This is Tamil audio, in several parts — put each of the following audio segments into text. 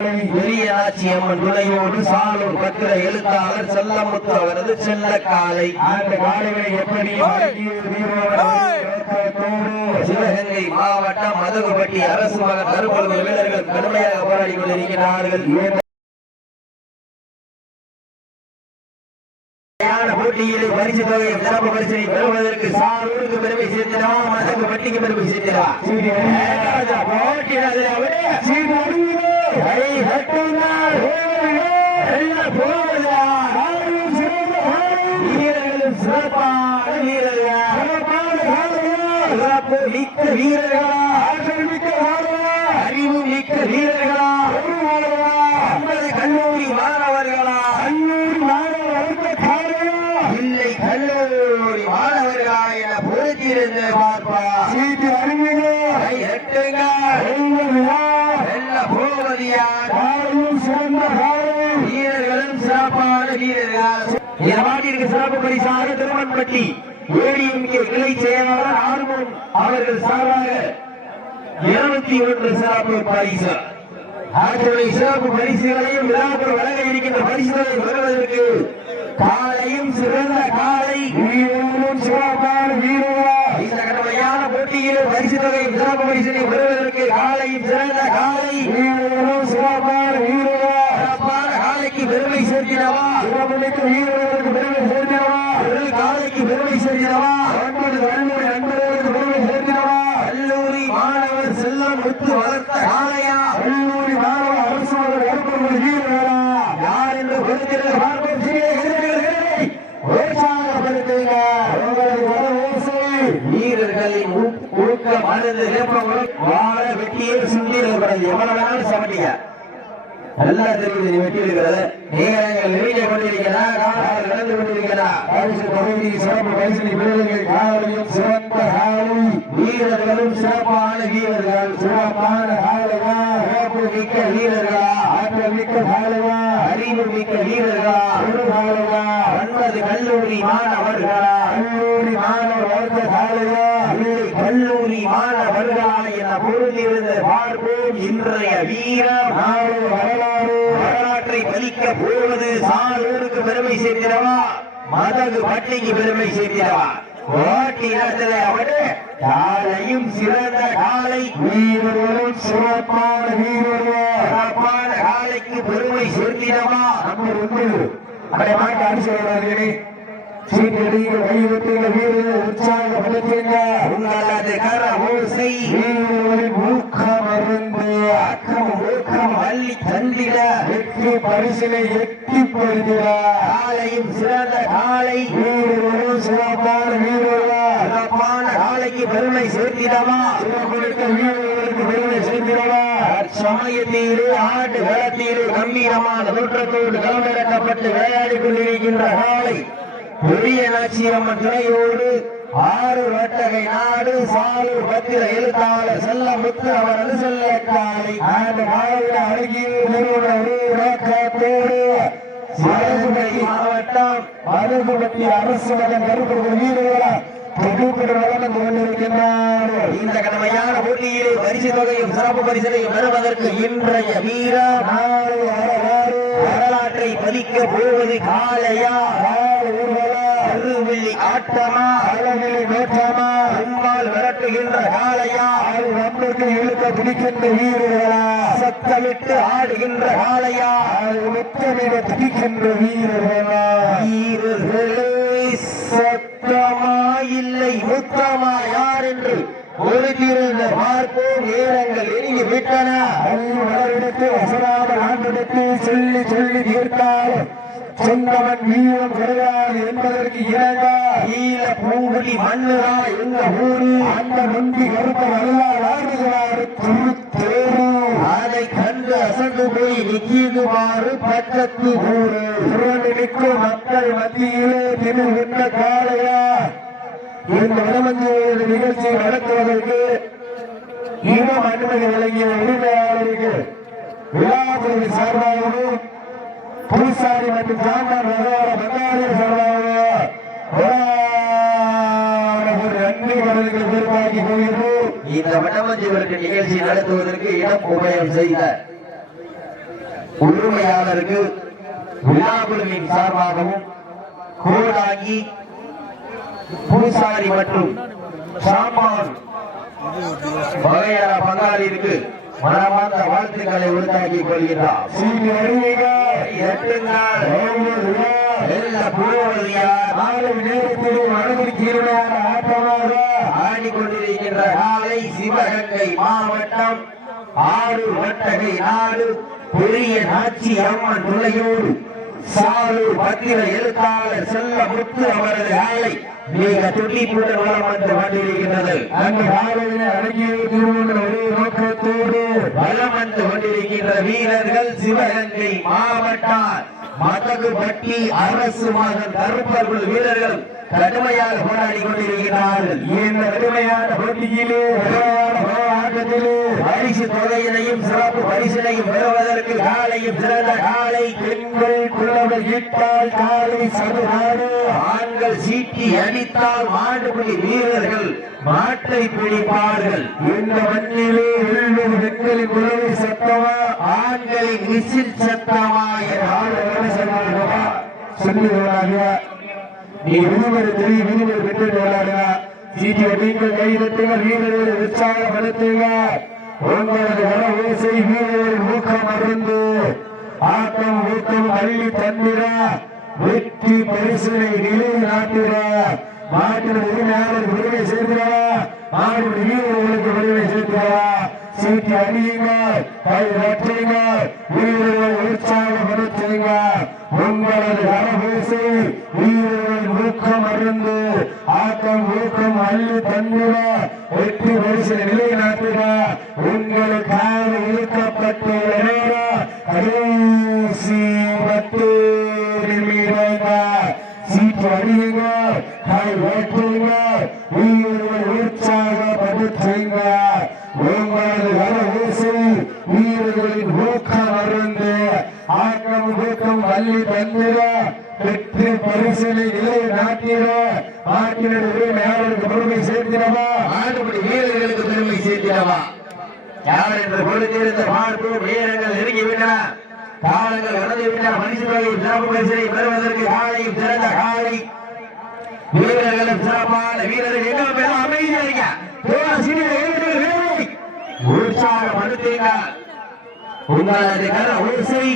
பெரியநாச்சி அம்மன் துணையோடு சாலூர் பத்திர எழுத்தாளர் செல்லமுத்து அவரது செல்ல காலை. அந்த காலைகளை எப்படி சிவகங்கை மாவட்டம் மதகுபட்டி அரசு மகன் கருப்பலூர் வீரர்கள் கடுமையாக போராடி கொண்டிருக்கிறார்கள். சரியான போட்டியில் பரிசு தொகையை சிறப்பு பரிசனை பெறுவதற்கு சாலூருக்கு பெருமை சேர்த்தினா பெருமை சேர்த்தினா வீரர்களா சிறப்பான காலைகள். சிறப்பு மிக்க வீரர்களா ஆற்றல் மிக்க காலைகள். அறிவு மிக்க வீரர்களா ஒரு காலைகளா. நமது கல்லூரி மாணவர்களா கல்லூரி மாணவர் வளர்த்த காலைகள். இல்லை கல்லூரி மாணவர்களா என பொறுத்திருந்து பார்ப்பா சீட்டு அடியுது. கை தட்டுங்க வெல்ல விழா. வெல்ல போவது யார் ஆளும் சிறந்த காலைகள். வீரர்களும் சிறப்பான வீரர்கள் இந்த மாட்டிற்கு சிறப்பு பரிசாக திருமண்பட்டி ஏடிஎம்கே கிளை செயலாளர் ஆர்வம் அவர்கள் சார்பாக இருநூத்தி ஒன்று சிறப்பு பரிசு ஆகியவை சிறப்பு பரிசுகளையும் விழாக்கள் வழங்க இருக்கின்ற பரிசுகளை பெறுவதற்கு காலையும் சிறந்த காலை வீரர்களும் சிறப்பான வீரர்களா. இந்த கடமையான போட்டியில் பரிசு தொகை சிறப்பு பரிசினை பெறுவதற்கு காலையும் சிறந்த காலை வீரர்களும் சிறப்பான வீரர்களா. சிறப்பான காலைக்கு பெருமை சேர்க்கிறவா சிறப்புமிக்க வீரர்களுக்கு பெருமை சேர்க்கிறவா. ஒரு காலைக்கு பெருமை சேர்க்கிறவா ஒன்பது கல்லூரி நண்பர்களுக்கு பெருமை சேர்க்கிறவா. கல்லூரி மாணவர் செல்லம் முத்து வளர்த்த காளையா கல்லூரி மாணவ அரசு மகள் கருப்பர்கள் வீரர்களா. யார் என்று பொறுத்திருந்த பார்ப்போம் சிறிய எதிர்களை உற்சாகப்படுத்துங்க உங்களது வரவோசை. வீரர்களின் ஊ- ஊக்கமானது வாழ வெட்டியே சுண்டி இருக்கிறது எவ்வளவு வேணாலும் சமைட்டீங்க நல்லா தெரியுது நீ வெட்டி இருக்கிறது. நீங்கள் நெருங்கிய கொண்டிருக்கிறா நடந்து கொண்டிருக்கிறா பரிசு சிறப்பு சிறந்த காவலி. வீரர்களும் சிறப்பான வீரர்கள். சிறப்பான காவலா. சிறப்பு மிக்க வீரர்களா? ஆற்றல் மிக்க காவலா. அறிவு மிக்க வீரர்களா? ஒன்பது கல்லூரி மாணவர்களா? கல்லூரி மாணவர் வளர்த்த காவலா. கல்லூரி மாணவர்களா என பொருளிருந்து பார்ப்போம் இன்றைய வீரம் நாளை வரலாறு. வரலாற்றை பதிக்க போவது சாலூருக்கு பெருமை சேர்க்கிறவா மதகு பட்டிக்கு பெருமை சேர்க்கிறவா ஓட்டி இடத்துல அவரு காலையும் சிறந்த காலை வீரர்களும் சிறப்பான வீரர்கள். சிறப்பான காலைக்கு பெருமை சேர்க்கிறவா நம்பர் ஒன்று அதை மாட்ட அடிச்சு சீட்டு அடிக்கிற கைவிட்டுங்க வீரர்கள் உற்சாகப்படுத்துங்க உங்களது கர ஓசை. வீரர்களின் ஊக்கம் அருந்து அக்கம் ஊக்கம் அள்ளி தந்திட. வெற்றி பரிசினை எட்டி படுகிறார் காலையும் சிறந்த காலை. வீரர்களும் சிறப்பான வீரர்கள். சிறப்பான காலைக்கு பெருமை சேர்த்திடவா? சிறப்புமிக்க வீரர்களுக்கு பெருமை சேர்க்கிறவா சமயத்திலே ஆட்டு களத்திலே கம்பீரமான தோற்றத்தோடு களமிறக்கப்பட்டு விளையாடிக் கொண்டிருக்கின்ற காலை. பெரிய லட்சியம் துணையோடு ஆறு வட்டகை நாடு சாலூர் பத்திர எழுத்தாளர் செல்ல முத்து அவரது செல்ல காலை ஆண்டு மாவட்ட அருகில் நிறுவனத்தோடு நோக்கத்தோடு மாவட்டம் மருதுபட்டி அரசு மகன் கருப்பு வீரர்களா இந்த கடமையான போட்டியிலே பரிசு தொகையும் சிறப்பு பரிசனையும் பெறுவதற்கு இன்றைய வீரர் வரலாற்றை பதிக்க போவது காலையா ஆட்டமா அழகிரி நோட்டமா உம்மால் விரட்டுகின்ற காலையா அது நம்மளுக்கு இழுக்க பிடிக்கின்ற வீரர்களா? சத்தமிட்டு ஆடுகின்ற காலையா அது முத்தமிட பிடிக்கின்ற வீரர்களா? வீரர்களே சத்தமா இல்லை முத்தமா யார் என்று ஒருத்திருந்த பார்ப்போம். நேரங்கள் நெருங்கி விட்டன. அள்ளி வளரெடுத்து வசனாத ஆண்டெடுத்து சொல்லி சொல்லி தீர்த்தாலும் சொந்தவன் வீரம் கிடையாது என்பதற்கு இணங்க ஈழ பூங்குடி மண்ணுரா எங்க ஊரு அந்த நொண்டி கருத்த நல்லா ஆடுகிறாரு திருத்தேரு அதை கண்டு அசந்து போய் நிற்கிதுமாறு பக்கத்து ஊரு. திரண்டு நிற்கும் மக்கள் மத்தியிலே திருகின்ற காலையா இந்த வடமஞ்சு நிகழ்ச்சி நடத்துவதற்கு இனம் அனுமதி வழங்கிய உரிமையாளருக்கு விழாக்குழுவின் சார்பாகவும் பூசாரி மற்றும் ஜாமர் வகையான பங்காளியர் இந்த வடமஞ்சி நிகழ்ச்சி நடத்துவதற்கு இடம் உபயம் செய்த உரிமையாளருக்கு விழாக்குழுவின் சார்பாகவும் கோடாகி பூசாரி மற்றும் சாமான் வகையான பங்காளிக்கு மனமார்ந்த வாழ்த்துக்களை உருத்தாக்கிக் கொள்கிறார் ஆடிக்கொண்டிருக்கின்ற காலை சிவகங்கை மாவட்டம் ஆறு வட்டகை நாடு பெரிய நாச்சி அம்மன் துளையோடு சாலூர் பத்திர எழுத்தாளர் செல்ல முத்து அவரது ஆலை மிக துடிப்புடன் வளம் வந்து கொண்டிருக்கின்றது. அந்த காலையிலே அடங்கிய திருமண ஒரே நோக்கத்தோடு வளம் வந்து கொண்டிருக்கின்ற வீரர்கள் சிவகங்கை மாவட்டம் மதகுபட்டி அரசு மகன் கருப்பர்கள் வீரர்கள் கடுமையாக போராடி கொண்டிருக்கிறார்கள். இந்த கடுமையான போட்டியிலே விளையாட பரிசு தொகையினையும் சிறப்பு பரிசினையும் பெறுவதற்கு காலையும் சிறந்த காலை பெண்கள் குள்ளவர் இட்டால் காலை சதுராடு ஆண்கள் சீட்டி அடித்தால் மாடுபிடி வீரர்கள் மாட்டை பிடிப்பார்கள். இந்த மண்ணிலே எழுபது பெண்களின் உறவை சத்தமா ஆண்களின் விசில் சத்தமா என சொல்லுகிறாங்க நீ விரும்புகிற தெரிய விரும்புகிற பெற்று விளையாடுங்க சீட்டி நீங்கள் கைதட்டுங்க வீரர்களை உற்சாகப்படுத்துங்க உங்களது வர ஓசை வீரர்கள் ஊக்கம் அருந்து ஆட்டம் ஊக்கம் அள்ளி தந்திர வெற்றி பரிசனை நிலை நாட்டிட. மாட்டின் உரிமையாளர் விருதை சேர்க்கிறவா மாடு வீரர்களுக்கு விருதை சேர்க்கிறவா சீட்டி அடியுங்க கை வெட்டுங்க வீரர்களை உற்சாகப்படுத்துங்க உங்களது வரபேசி வீரர்களின் ஊக்கம் அருந்து ஆக்கம் ஊக்கம் அள்ளி தந்திட வெற்றி பரிசனை நிலைநாட்டிட உங்களுக்காக இழுக்கப்பட்டுள்ள நேரம் கடைசி பத்து நிமிடங்கள். சீட்டு அடியுங்க கை வெட்டுங்க வீரர்கள் உற்சாகப்படுத்துங்க உங்களது வரவேசு வீரர்களின் ஊக்கம் அருந்து ஆக்கம் ஊக்கம் வள்ளி தந்திர வெற்றி பரிசனை நிலை நாட்டிட நாட்டினர் உரிமையாளருக்கு பொறுமை சேர்க்கிறவா மாடுபிடி வீரர்களுக்கு பெருமை சேர்க்கிறவா யார் என்று பொறுத்திருந்த பார்ப்போம் வீரர்கள் நெருங்கிவிட்டன காலங்கள் கடந்து விட்டன. பரிசு தொகை சிறப்பு பரிசனை பெறுவதற்கு காலையும் சிறந்த காலை. வீரர்களும் சிறப்பான வீரர்கள் எங்க பேரும் அமைதியா இருக்க போன சீனியர் வீரர்கள் வீரரை உற்சாகப்படுத்துங்க உங்களது கர ஓசை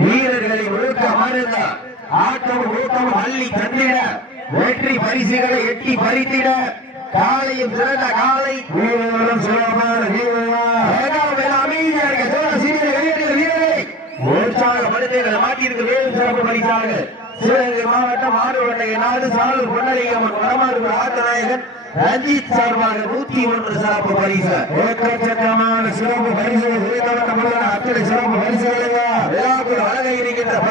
வீரர்களை ஒழுக்க மருந்த ஆட்டம் ஊக்கம் அள்ளி தந்திட வெற்றி பரிசுகளை எட்டி பறித்திட காலையும் சிறந்த காலை வீரர்களும் சிறப்பான வீரர்களா? வேகம் வேற சிறப்பு பரிசாக. சிவகங்கை மாவட்டம் ஆடுவட்டை நாடு சாலூர் பொன்னலிங்கம்மன் வடமாடு ஆத்தநாயகன் ரஞ்சித் சார்பாக நூத்தி ஒன்று சிறப்பு பரிசு. ஏக்கச்சக்கமான சிறப்பு பரிசுகள் அத்தனை சிறப்பு இருக்கின்ற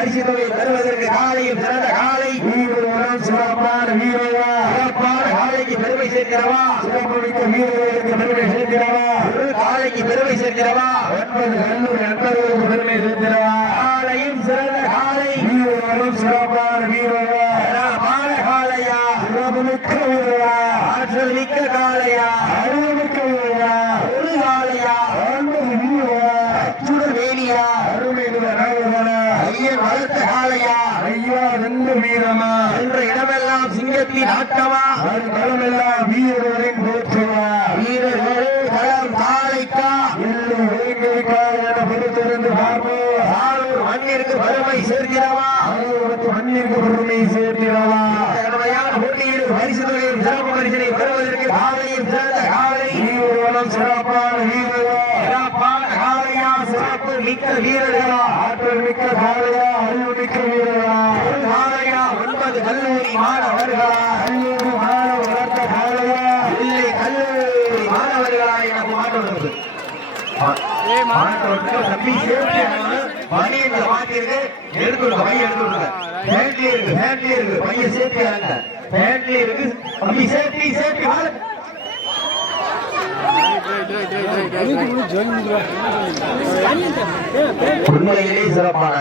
பரிசு தொகை பெறுவதற்கு காலையும் சிறந்த காலை. வீரர்களும் சிறப்பான வீரர்களா சிறப்பான காலைக்கு பெருமை சேர்க்கிறவா? சிறப்பு மிக்க வீரர்களுக்கு பெருமை சேர்க்கிறவா? ஒரு காலைக்கு பெருமை சேர்க்கிறவா? ஒன்பது கல்லூரி நண்பர்களுக்கு பெருமை சேர்க்கிறவா? காலையும் சிறந்த காலை. வீரர்களும் சிறப்பான வீரர்களா சிறப்பான காலையா? சிறப்பு மிக்க வீரர்களா ஆற்றல் மிக்க காலையா? அறிவு மிக்க வீரர்களா ஒரு காலையா ஒன்பது வீரர்களா சுடர் வேலியா அருமை நாயகனா ஐயன் வளர்த்த காலையா ஐயா ரெண்டு வீரமா என்ற இடமெல்லாம் சிங்கத்தின் ஆட்டமா அது களமெல்லாம் வீரர்களின் போற்றுவா வீரர்களே களம் காலைக்கா எல்லை வேங்கைக்காக என பொறுத்திருந்து பார்ப்போம். ஆளூர் மண்ணிற்கு வறுமை சேர்க்கிறவா? ஆயிரத்து மண்ணிற்கு பெருமை சேர்க்கிறவா? கடமையான போட்டியில் பரிசு தொகையும் சிறப்பு பரிசனை பெறுவதற்கு காலையும் சிறந்த காலை. வீரர்களும் சிறப்பான வீரர்களா சிறப்பான காலையா சிறப்பு மிக்க வீரர்களா. ஆற்றல் மிக்க காலையா அறிவு மிக்க வீரர்களா ஒரு கல்லூரி மாணவர்களா? கல்லூரி மாணவ வளர்த்த காலையா? இல்லை கல்லூரி மாணவர்களா எனக்கு மாட்டவர்கள் மாட்டவர்கள் தம்பி சேஃப்டி பணியில மாட்டிருக்கு எடுத்துருங்க பையன் எடுத்துருங்க பேண்ட்லயே இருக்கு பேண்ட்லயே இருக்கு. பையன் சேஃப்டி ஆங்க பேண்ட்லயே இருக்கு. தம்பி சேஃப்டி சேஃப்டி உண்மையிலே சிறப்பான